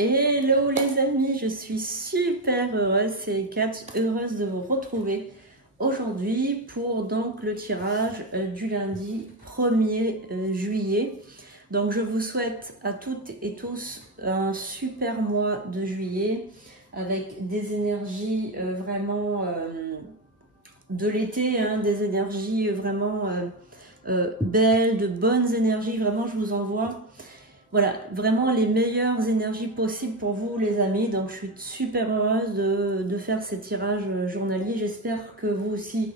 Hello les amis, je suis super heureuse, c'est Kat, heureuse de vous retrouver aujourd'hui pour donc le tirage du lundi 1er juillet. Donc je vous souhaite à toutes et tous un super mois de juillet avec des énergies vraiment de l'été, hein, des énergies vraiment belles, de bonnes énergies, vraiment je vous envoie. Voilà, vraiment les meilleures énergies possibles pour vous les amis. Donc je suis super heureuse de faire ces tirages journaliers. J'espère que vous aussi,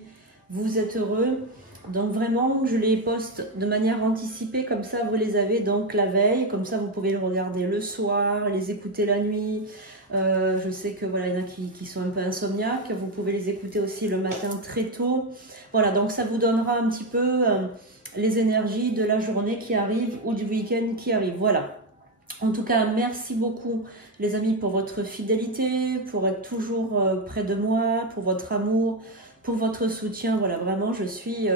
vous êtes heureux. Donc vraiment, je les poste de manière anticipée, comme ça vous les avez donc la veille. Comme ça vous pouvez les regarder le soir, les écouter la nuit. Je sais que voilà, il y en a qui sont un peu insomniaques. Vous pouvez les écouter aussi le matin très tôt. Voilà, donc ça vous donnera un petit peu... les énergies de la journée qui arrive ou du week-end qui arrive. Voilà. En tout cas, merci beaucoup les amis pour votre fidélité, pour être toujours près de moi, pour votre amour, pour votre soutien. Voilà, vraiment, je suis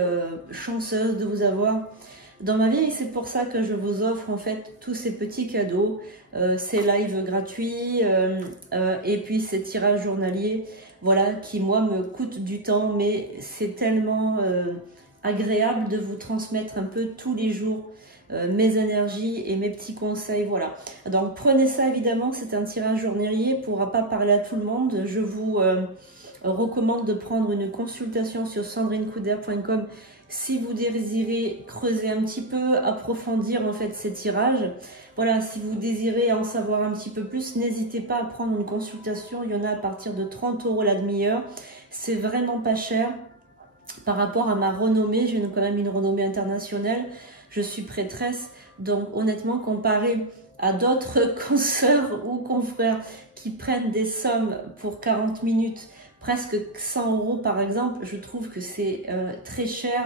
chanceuse de vous avoir dans ma vie et c'est pour ça que je vous offre en fait tous ces petits cadeaux, ces lives gratuits et puis ces tirages journaliers, voilà, qui moi me coûtent du temps, mais c'est tellement... agréable de vous transmettre un peu tous les jours mes énergies et mes petits conseils, voilà. Donc prenez ça évidemment, c'est un tirage journalier, ne pourra pas parler à tout le monde. Je vous recommande de prendre une consultation sur sandrinecouder.com si vous désirez creuser un petit peu, approfondir en fait ces tirages. Voilà, si vous désirez en savoir un petit peu plus, n'hésitez pas à prendre une consultation, il y en a à partir de 30 € la demi-heure, c'est vraiment pas cher. Par rapport à ma renommée, j'ai quand même une renommée internationale, je suis prêtresse, donc honnêtement comparé à d'autres consoeurs ou confrères qui prennent des sommes pour 40 minutes, presque 100 € par exemple, je trouve que c'est très cher.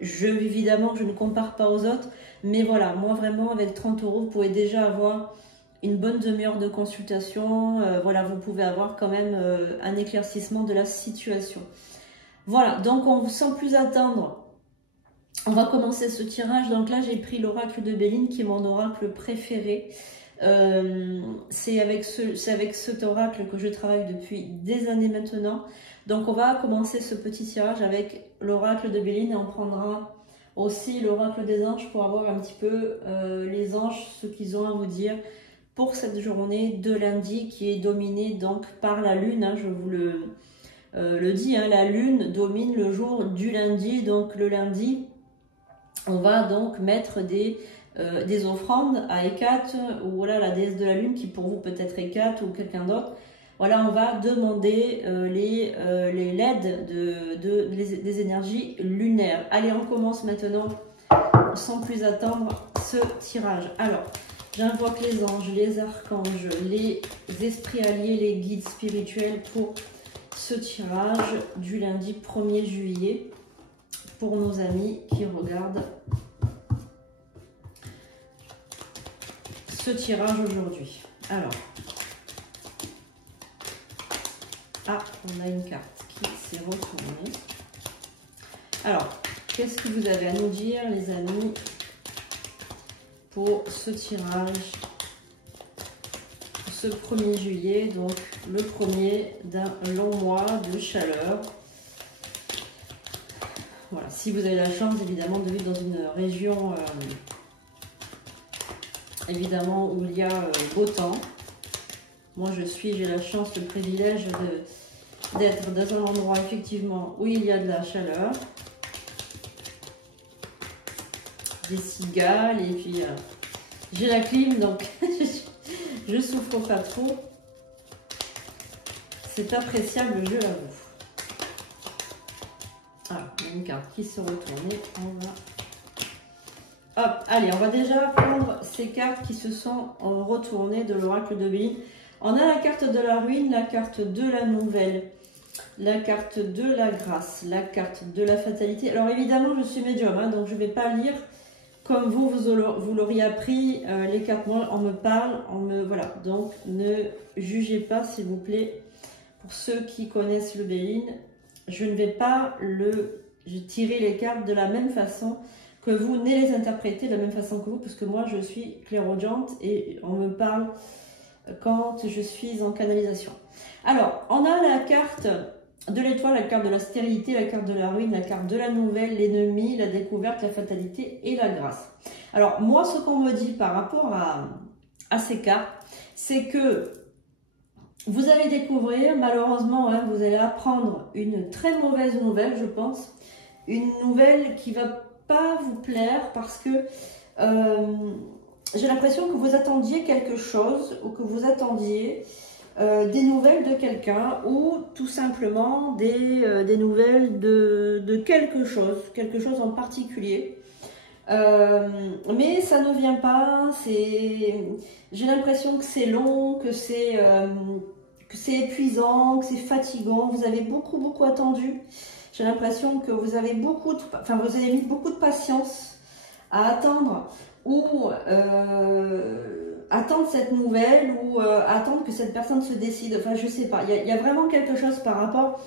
Évidemment, je ne compare pas aux autres, mais voilà, moi vraiment avec 30 €, vous pouvez déjà avoir une bonne demi-heure de consultation, voilà, vous pouvez avoir quand même un éclaircissement de la situation. Voilà, donc sans plus attendre, on va commencer ce tirage. Donc là, j'ai pris l'oracle de Béline, qui est mon oracle préféré. C'est avec cet oracle que je travaille depuis des années maintenant. Donc on va commencer ce petit tirage avec l'oracle de Béline et on prendra aussi l'oracle des anges pour avoir un petit peu les anges, ce qu'ils ont à vous dire pour cette journée de lundi qui est dominée donc par la lune, hein, je vous le dit, hein, la lune domine le jour du lundi, donc le lundi on va donc mettre des offrandes à Hécate ou voilà la déesse de la lune qui pour vous peut être Hécate ou quelqu'un d'autre. Voilà, on va demander les LED des énergies lunaires. Allez, on commence maintenant sans plus attendre ce tirage. Alors, j'invoque les anges, les archanges, les esprits alliés, les guides spirituels pour ce tirage du lundi 1er juillet pour nos amis qui regardent ce tirage aujourd'hui. Alors, on a une carte qui s'est retournée. Alors, qu'est-ce que vous avez à nous dire les amis pour ce tirage ce 1er juillet, donc le premier d'un long mois de chaleur. Voilà, si vous avez la chance évidemment de vivre dans une région évidemment où il y a beau temps. Moi j'ai la chance, le privilège d'être dans un endroit effectivement où il y a de la chaleur, des cigales et puis j'ai la clim donc je souffre pas trop. C'est appréciable, je l'avoue. Ah, il y a une carte qui se retourne. Hop, allez, on va déjà prendre ces cartes qui se sont retournées de l'oracle de Béline. On a la carte de la ruine, la carte de la nouvelle, la carte de la grâce, la carte de la fatalité. Alors évidemment, je suis médium, hein, donc je ne vais pas lire comme vous l'auriez appris, les cartes, moi, on me parle, voilà. Donc, ne jugez pas, s'il vous plaît. Pour ceux qui connaissent le Béline, je ne vais pas tirer les cartes de la même façon que vous, ne les interpréter de la même façon que vous, parce que moi, je suis clairaudiente et on me parle quand je suis en canalisation. Alors, on a la carte de l'étoile, la carte de la stérilité, la carte de la ruine, la carte de la nouvelle, l'ennemi, la découverte, la fatalité et la grâce. Alors, moi, ce qu'on me dit par rapport à ces cartes, c'est que vous allez découvrir, malheureusement, hein, vous allez apprendre une très mauvaise nouvelle, je pense. Une nouvelle qui va pas vous plaire parce que j'ai l'impression que vous attendiez quelque chose ou que vous attendiez des nouvelles de quelqu'un ou tout simplement des nouvelles de quelque chose en particulier. Mais ça ne vient pas, j'ai l'impression que c'est long, que c'est épuisant, que c'est fatigant, vous avez beaucoup attendu. J'ai l'impression que vous avez vous avez mis beaucoup de patience à attendre ou attendre cette nouvelle ou attendre que cette personne se décide. Enfin, je sais pas. Il y a vraiment quelque chose par rapport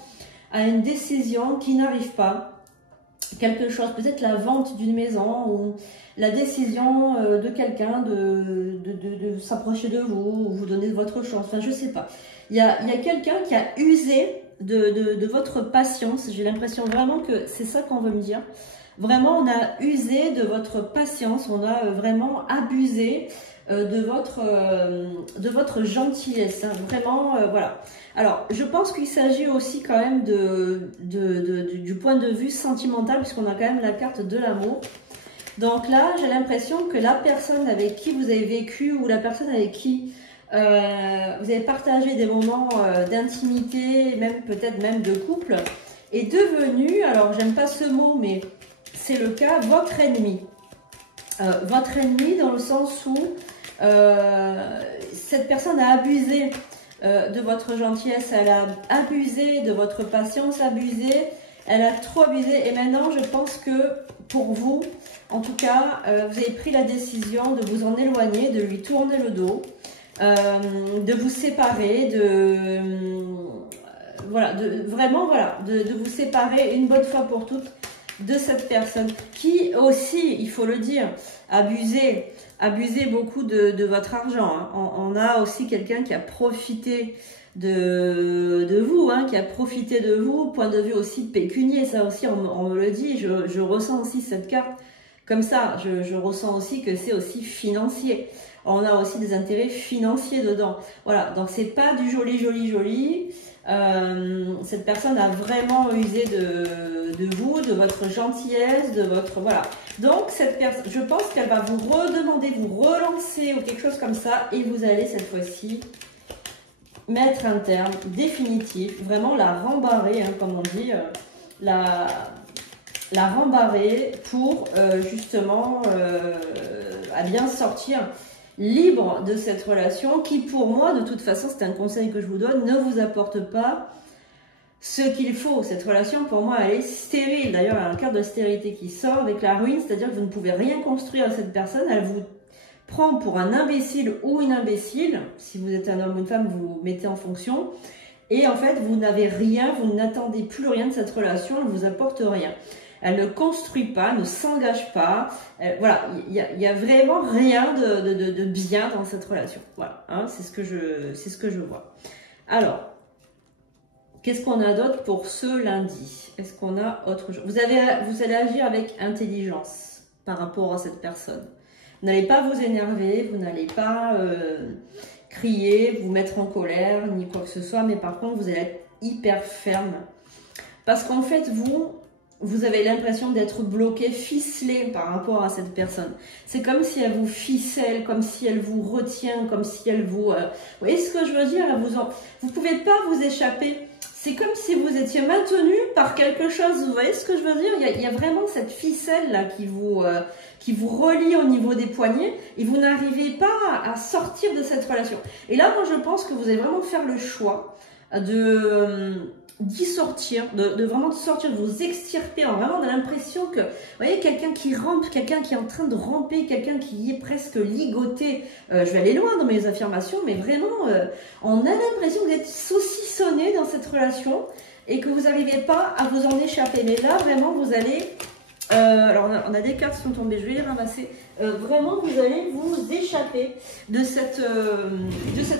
à une décision qui n'arrive pas. Quelque chose, peut-être la vente d'une maison ou la décision de quelqu'un de s'approcher de vous ou vous donner votre chance. Enfin, je sais pas. Il y a quelqu'un qui a usé de votre patience. J'ai l'impression vraiment que c'est ça qu'on veut me dire. Vraiment, on a usé de votre patience, on a vraiment abusé de votre gentillesse. Hein. Vraiment, voilà. Alors, je pense qu'il s'agit aussi quand même du point de vue sentimental, puisqu'on a quand même la carte de l'amour. Donc là, j'ai l'impression que la personne avec qui vous avez vécu ou la personne avec qui vous avez partagé des moments d'intimité, même peut-être même de couple, est devenue, alors j'aime pas ce mot, mais c'est le cas, votre ennemi. Votre ennemi dans le sens où cette personne a abusé de votre gentillesse, elle a abusé de votre patience, elle a trop abusé et maintenant je pense que pour vous, en tout cas, vous avez pris la décision de vous en éloigner, de lui tourner le dos, de vous séparer, de vous séparer une bonne fois pour toutes de cette personne qui aussi, il faut le dire, abusait beaucoup de votre argent. Hein. On a aussi quelqu'un qui a profité de vous, hein, qui a profité de vous, point de vue aussi pécunier, ça aussi on me le dit, je ressens aussi cette carte comme ça, je ressens aussi que c'est aussi financier. On a aussi des intérêts financiers dedans. Voilà, donc c'est pas du joli. Cette personne a vraiment usé de vous, de votre gentillesse, de votre... Voilà. Donc, cette personne, je pense qu'elle va vous redemander, vous relancer ou quelque chose comme ça. Et vous allez cette fois-ci mettre un terme définitif. Vraiment la rembarrer, hein, comme on dit. La rembarrer pour justement à bien sortir libre de cette relation qui pour moi de toute façon c'est un conseil que je vous donne, ne vous apporte pas ce qu'il faut. Cette relation pour moi elle est stérile, d'ailleurs il y a un carte de stérilité qui sort avec la ruine, c'est à dire que vous ne pouvez rien construire à cette personne, elle vous prend pour un imbécile ou une imbécile, si vous êtes un homme ou une femme vous mettez en fonction et en fait vous n'avez rien, vous n'attendez plus rien de cette relation, elle ne vous apporte rien. Elle ne construit pas, ne s'engage pas. Voilà, il y a vraiment rien de bien dans cette relation. Voilà, hein, c'est ce que je vois. Alors, qu'est-ce qu'on a d'autre pour ce lundi? Est-ce qu'on a autre chose? Vous allez agir avec intelligence par rapport à cette personne. Vous n'allez pas vous énerver, vous n'allez pas crier, vous mettre en colère, ni quoi que ce soit. Mais par contre, vous allez être hyper ferme. Parce qu'en fait, vous avez l'impression d'être bloqué, ficelé par rapport à cette personne. C'est comme si elle vous ficelle, comme si elle vous retient, comme si elle vous... vous voyez ce que je veux dire? Vous ne pouvez pas vous échapper. C'est comme si vous étiez maintenu par quelque chose. Vous voyez ce que je veux dire? Il y a vraiment cette ficelle-là qui vous relie au niveau des poignets et vous n'arrivez pas à sortir de cette relation. Et là, moi, je pense que vous allez vraiment faire le choix d'y sortir, de vraiment de sortir, de vous extirper. Vraiment, on a l'impression que, vous voyez, quelqu'un qui rampe, quelqu'un qui est en train de ramper, quelqu'un qui est presque ligoté. Je vais aller loin dans mes affirmations, mais vraiment, on a l'impression que vous êtes saucissonné dans cette relation et que vous n'arrivez pas à vous en échapper. Mais là, vraiment, vous allez Alors on a des cartes qui sont tombées, je vais les ramasser. Vraiment, vous allez vous échapper de cette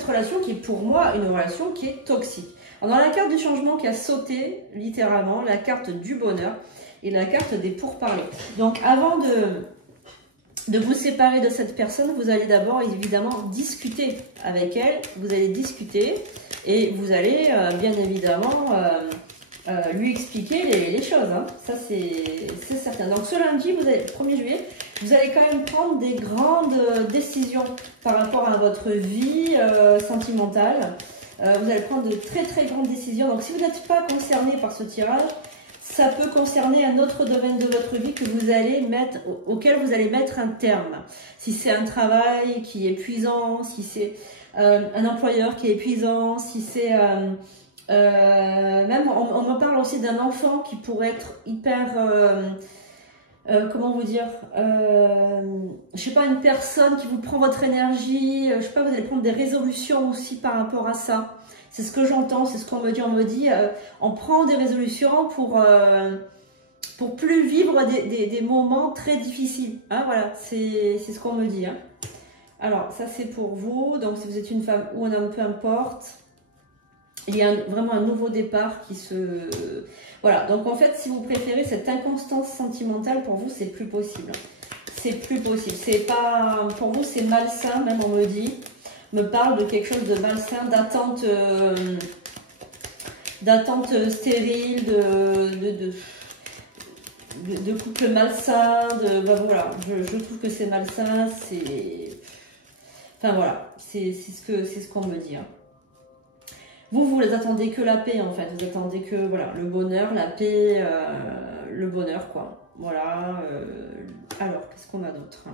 relation qui est pour moi une relation qui est toxique. Alors, dans la carte du changement qui a sauté, littéralement, la carte du bonheur et la carte des pourparlers. Donc avant de vous séparer de cette personne, vous allez d'abord évidemment discuter avec elle, vous allez discuter et vous allez bien évidemment lui expliquer les choses, hein. Ça c'est certain. Donc ce lundi, vous allez, 1er juillet, vous allez quand même prendre des grandes décisions par rapport à votre vie sentimentale. Vous allez prendre de très très grandes décisions. Donc si vous n'êtes pas concerné par ce tirage, ça peut concerner un autre domaine de votre vie que vous allez mettre, auquel vous allez mettre un terme. Si c'est un travail qui est épuisant, si c'est un employeur qui est épuisant, si c'est même on me parle aussi d'un enfant qui pourrait être hyper comment vous dire, je sais pas, une personne qui vous prend votre énergie, je sais pas, vous allez prendre des résolutions aussi par rapport à ça. C'est ce que j'entends, c'est ce qu'on me dit. On me dit, on prend des résolutions pour plus vivre des moments très difficiles. Hein, voilà, c'est ce qu'on me dit. Hein. Alors, ça c'est pour vous. Donc, si vous êtes une femme ou un homme, peu importe. Il y a vraiment un nouveau départ qui se... Voilà, donc en fait, si vous préférez cette inconstance sentimentale, pour vous, c'est plus possible. C'est plus possible. C'est pas... Pour vous, c'est malsain, même on me dit. Me parle de quelque chose de malsain, d'attente stérile, de couple malsain, ben voilà, je trouve que c'est malsain, c'est... Enfin voilà, c'est ce qu'on me dit. Hein. Vous attendez que la paix en fait, vous attendez que voilà, le bonheur, la paix, le bonheur quoi. Voilà, alors qu'est-ce qu'on a d'autre?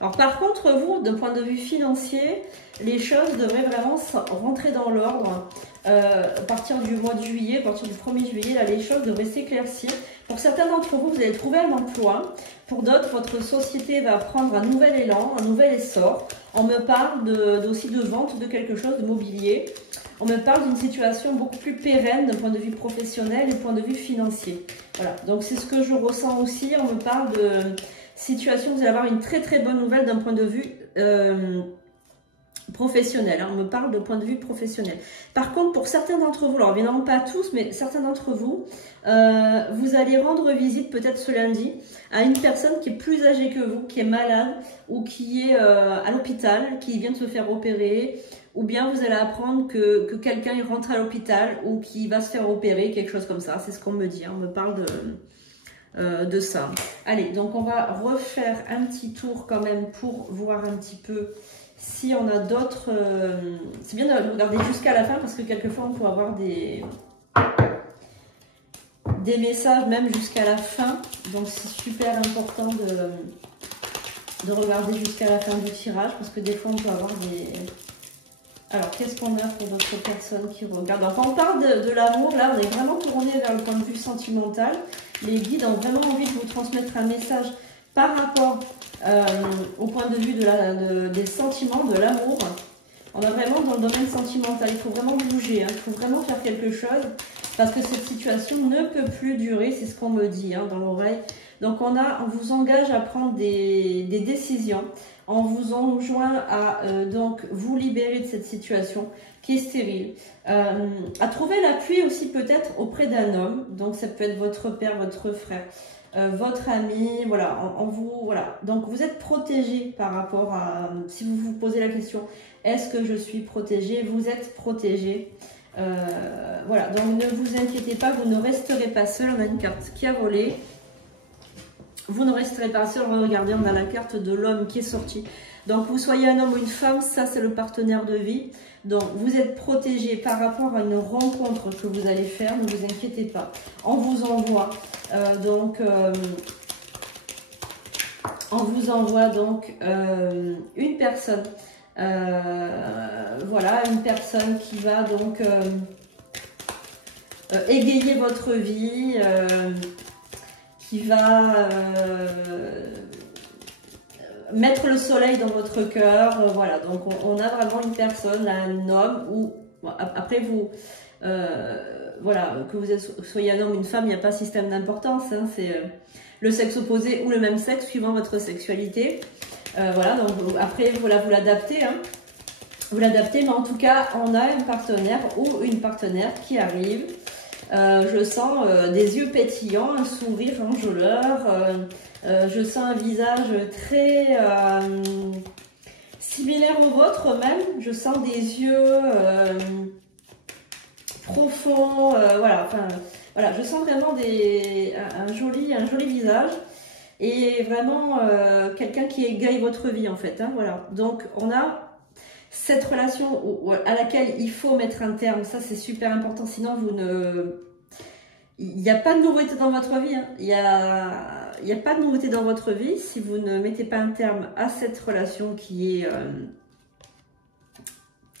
Alors par contre vous, d'un point de vue financier, les choses devraient vraiment rentrer dans l'ordre. À partir du mois de juillet, à partir du 1er juillet, là les choses devraient s'éclaircir. Pour certains d'entre vous, vous allez trouver un emploi. Pour d'autres, votre société va prendre un nouvel élan, un nouvel essor. On me parle aussi de vente de quelque chose, de mobilier. On me parle d'une situation beaucoup plus pérenne d'un point de vue professionnel et point de vue financier. Voilà, donc c'est ce que je ressens aussi. On me parle de situation, vous allez avoir une très très bonne nouvelle d'un point de vue professionnel. Hein. On me parle de point de vue professionnel. Par contre, pour certains d'entre vous, alors évidemment pas tous, mais certains d'entre vous, vous allez rendre visite peut-être ce lundi à une personne qui est plus âgée que vous, qui est malade ou qui est à l'hôpital, qui vient de se faire opérer. Ou bien vous allez apprendre que quelqu'un rentre à l'hôpital ou qui va se faire opérer, quelque chose comme ça. C'est ce qu'on me dit, hein. On me parle de ça. Allez, donc on va refaire un petit tour quand même pour voir un petit peu si on a d'autres... C'est bien de regarder jusqu'à la fin parce que quelquefois on peut avoir des messages même jusqu'à la fin. Donc c'est super important de regarder jusqu'à la fin du tirage parce que des fois on peut avoir des... Alors, qu'est-ce qu'on a pour d'autres personnes qui regardent? Donc, quand on parle de l'amour, là, on est vraiment tourné vers le point de vue sentimental. Les guides ont vraiment envie de vous transmettre un message par rapport au point de vue des sentiments, de l'amour. On est vraiment dans le domaine sentimental. Il faut vraiment bouger, hein. Il faut vraiment faire quelque chose parce que cette situation ne peut plus durer. C'est ce qu'on me dit hein, dans l'oreille. Donc, on vous engage à prendre des décisions. On vous enjoint à donc vous libérer de cette situation qui est stérile. À trouver l'appui aussi peut-être auprès d'un homme. Donc ça peut être votre père, votre frère, votre ami. Voilà, voilà. Donc vous êtes protégé par rapport à... Si vous vous posez la question, est-ce que je suis protégé? Vous êtes protégé. Voilà, donc ne vous inquiétez pas, vous ne resterez pas seul. On a une carte qui a volé. Vous ne resterez pas seul. Regardez, on a la carte de l'homme qui est sorti. Donc, vous soyez un homme ou une femme, ça c'est le partenaire de vie. Donc, vous êtes protégé par rapport à une rencontre que vous allez faire. Ne vous inquiétez pas. On vous envoie une personne. Voilà, une personne qui va donc égayer votre vie. Qui va mettre le soleil dans votre cœur. Voilà, donc on a vraiment une personne, un homme, ou après vous, voilà, que vous soyez un homme ou une femme, il n'y a pas de système d'importance. Hein, le sexe opposé ou le même sexe suivant votre sexualité. Voilà, donc après voilà, vous l'adaptez, hein. Vous l'adaptez, mais en tout cas, on a un partenaire ou une partenaire qui arrive. Je sens des yeux pétillants, un sourire enjôleur. Je sens un visage très similaire au vôtre même. Je sens des yeux profonds. Voilà, enfin, voilà, je sens vraiment un joli visage. Et vraiment quelqu'un qui égaye votre vie en fait, hein, voilà. Donc on a cette relation à laquelle il faut mettre un terme, ça c'est super important, sinon il n'y a pas de nouveauté dans votre vie, hein. Il n'y a pas de nouveauté dans votre vie si vous ne mettez pas un terme à cette relation qui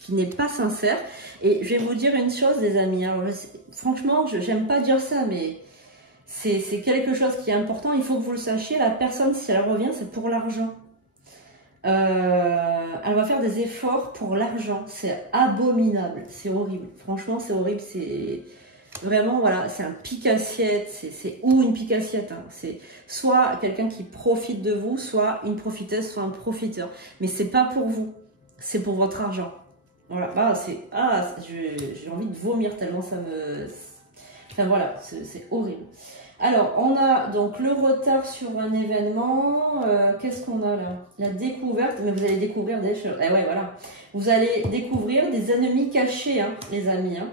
n'est pas sincère. Et je vais vous dire une chose les amis, hein, franchement j'aime pas dire ça, mais c'est quelque chose qui est important, il faut que vous le sachiez, la personne si elle revient c'est pour l'argent. Elle va faire des efforts pour l'argent, c'est abominable, c'est horrible, franchement c'est horrible, c'est vraiment, voilà, c'est un pique-assiette, ou une pique-assiette, hein. C'est soit quelqu'un qui profite de vous, soit une profiteuse, soit un profiteur, mais c'est pas pour vous, c'est pour votre argent. Voilà, j'ai envie de vomir tellement ça me... Enfin voilà, c'est horrible. Alors, on a donc le retard sur un événement. Qu'est-ce qu'on a là? La découverte, mais vous allez découvrir des choses. Eh ouais, voilà. Vous allez découvrir des ennemis cachés, hein, les amis. Hein.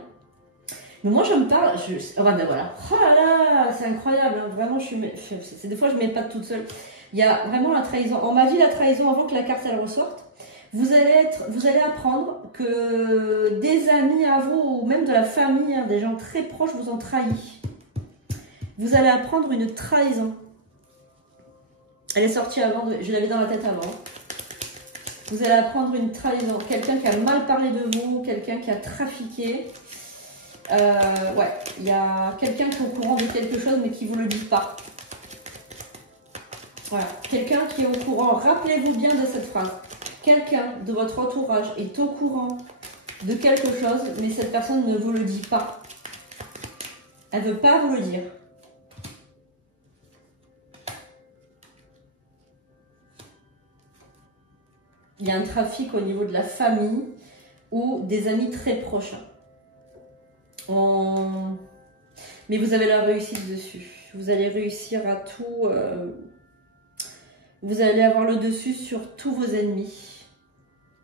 Mais moi, je me parle... Oh, ben voilà. Oh là là, c'est incroyable. Hein. Vraiment, des fois, je m'épate toute seule. Il y a vraiment la trahison. On m'a dit la trahison avant que la carte, elle ressorte. Vous allez apprendre que des amis à vous, ou même de la famille, hein, des gens très proches vous ont trahi. Vous allez apprendre une trahison. Elle est sortie avant, je l'avais dans la tête avant. Vous allez apprendre une trahison. Quelqu'un qui a mal parlé de vous, quelqu'un qui a trafiqué. Ouais, il y a quelqu'un qui est au courant de quelque chose mais qui ne vous le dit pas. Voilà, quelqu'un qui est au courant. Rappelez-vous bien de cette phrase. Quelqu'un de votre entourage est au courant de quelque chose, mais cette personne ne vous le dit pas. Elle ne veut pas vous le dire. Il y a un trafic au niveau de la famille ou des amis très proches. Mais vous avez la réussite dessus. Vous allez réussir à tout... Vous allez avoir le dessus sur tous vos ennemis.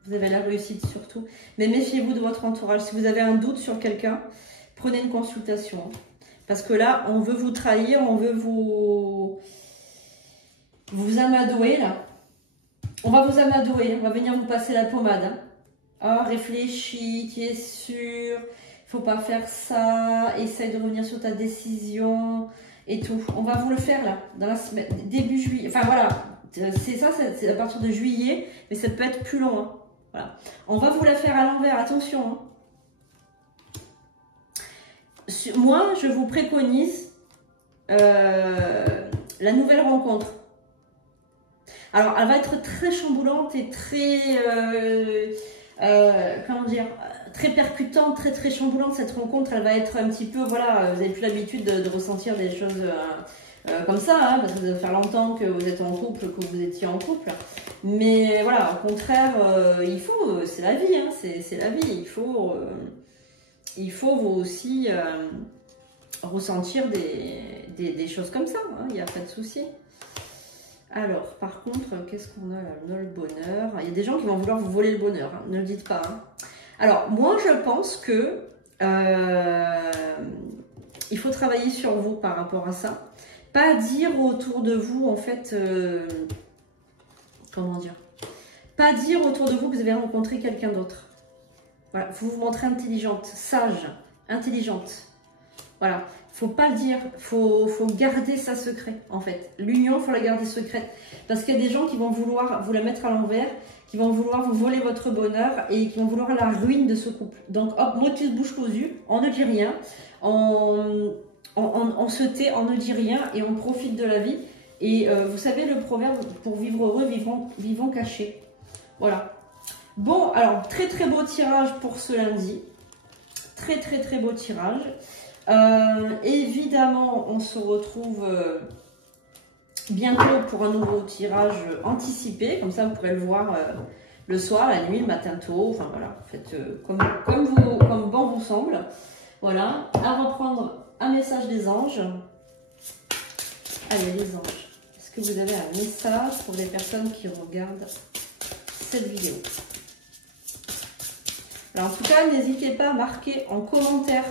Vous avez la réussite sur tout. Mais méfiez-vous de votre entourage. Si vous avez un doute sur quelqu'un, prenez une consultation. Parce que là, on veut vous trahir, on veut vous amadouer là. On va vous amadouer, on va venir vous passer la pommade. Hein. Ah, réfléchis, tu es sûr, il faut pas faire ça, essaye de revenir sur ta décision et tout. On va vous le faire là, dans la semaine, début juillet. Enfin voilà, c'est ça, c'est à partir de juillet, mais ça peut être plus long. Hein. Voilà. On va vous la faire à l'envers, attention. Hein. Moi, je vous préconise la nouvelle rencontre. Alors, elle va être très chamboulante et très, comment dire, très percutante, très chamboulante. Cette rencontre, elle va être un petit peu, voilà, vous n'avez plus l'habitude de ressentir des choses comme ça, hein, parce que ça va faire longtemps que vous êtes en couple, que vous étiez en couple. Mais voilà, au contraire, il faut, c'est la vie, hein, c'est la vie. Il faut vous aussi ressentir des choses comme ça, hein, il n'y a pas de souci. Alors, par contre, qu'est-ce qu'on a là? Le bonheur. Il y a des gens qui vont vouloir vous voler le bonheur, hein, ne le dites pas. Hein. Alors, moi, je pense que il faut travailler sur vous par rapport à ça. Pas dire autour de vous, en fait, comment dire? Pas dire autour de vous que vous avez rencontré quelqu'un d'autre. Voilà, vous vous montrez intelligente, sage, intelligente. Voilà, faut pas le dire, faut garder ça secret en fait. L'union, faut la garder secrète. Parce qu'il y a des gens qui vont vouloir vous la mettre à l'envers, qui vont vouloir vous voler votre bonheur et qui vont vouloir la ruine de ce couple. Donc hop, motus bouche cousue, on ne dit rien, on se tait, on ne dit rien et on profite de la vie. Et vous savez le proverbe, pour vivre heureux, vivons cachés. Voilà. Bon, alors très beau tirage pour ce lundi. Très beau tirage. Évidemment, on se retrouve bientôt pour un nouveau tirage anticipé. Comme ça, vous pourrez le voir le soir, la nuit, le matin tôt. Enfin voilà, faites comme bon vous semble. Voilà, à reprendre un message des anges. Allez, les anges, est-ce que vous avez un message pour les personnes qui regardent cette vidéo? Alors, en tout cas, n'hésitez pas à marquer en commentaire,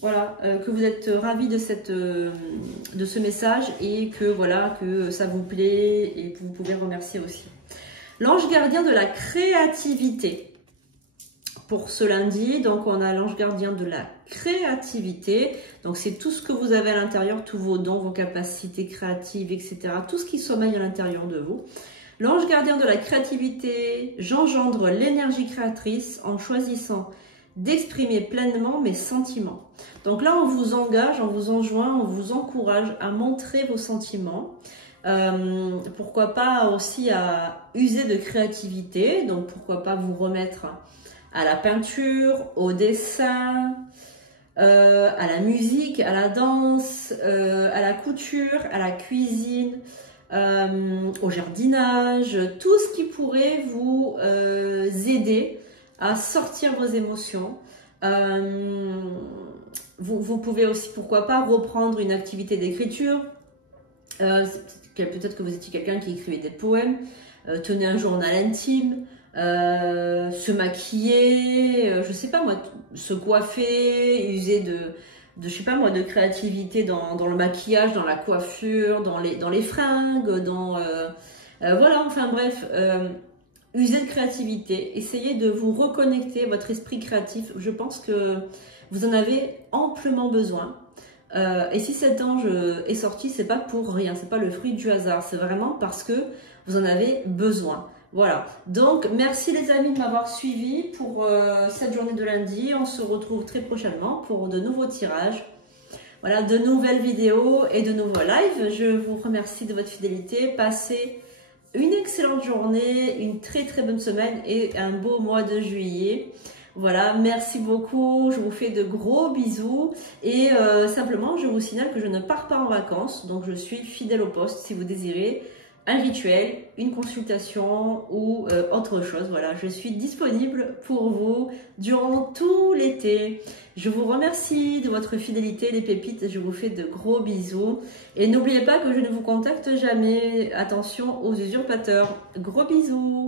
voilà, que vous êtes ravis de ce message et que voilà, que ça vous plaît et que vous pouvez remercier aussi. L'ange gardien de la créativité. Pour ce lundi, donc on a l'ange gardien de la créativité. Donc c'est tout ce que vous avez à l'intérieur, tous vos dons, vos capacités créatives, etc. Tout ce qui sommeille à l'intérieur de vous. L'ange gardien de la créativité, j'engendre l'énergie créatrice en choisissant d'exprimer pleinement mes sentiments. Donc là, on vous engage, on vous enjoint, on vous encourage à montrer vos sentiments. Pourquoi pas aussi à user de créativité. Donc pourquoi pas vous remettre à la peinture, au dessin, à la musique, à la danse, à la couture, à la cuisine, au jardinage, tout ce qui pourrait vous aider à sortir vos émotions. Vous pouvez aussi, pourquoi pas, reprendre une activité d'écriture. Peut-être que vous étiez quelqu'un qui écrivait des poèmes, tenez un journal intime, se maquiller, je sais pas moi, se coiffer, user de je sais pas moi, de créativité dans le maquillage, dans la coiffure, dans les fringues, voilà, enfin bref, usez de créativité, essayez de vous reconnecter à votre esprit créatif. Je pense que vous en avez amplement besoin. Et si cet ange est sorti, c'est pas pour rien, c'est pas le fruit du hasard, c'est vraiment parce que vous en avez besoin. Voilà, donc merci les amis de m'avoir suivi pour cette journée de lundi. On se retrouve très prochainement pour de nouveaux tirages. Voilà, de nouvelles vidéos et de nouveaux lives. Je vous remercie de votre fidélité. Passez une excellente journée, une très très bonne semaine et un beau mois de juillet. Voilà, merci beaucoup, je vous fais de gros bisous et simplement je vous signale que je ne pars pas en vacances, donc je suis fidèle au poste si vous désirez un rituel, une consultation ou autre chose. Voilà, je suis disponible pour vous durant tout l'été. Je vous remercie de votre fidélité, les pépites, je vous fais de gros bisous. Et n'oubliez pas que je ne vous contacte jamais. Attention aux usurpateurs. Gros bisous.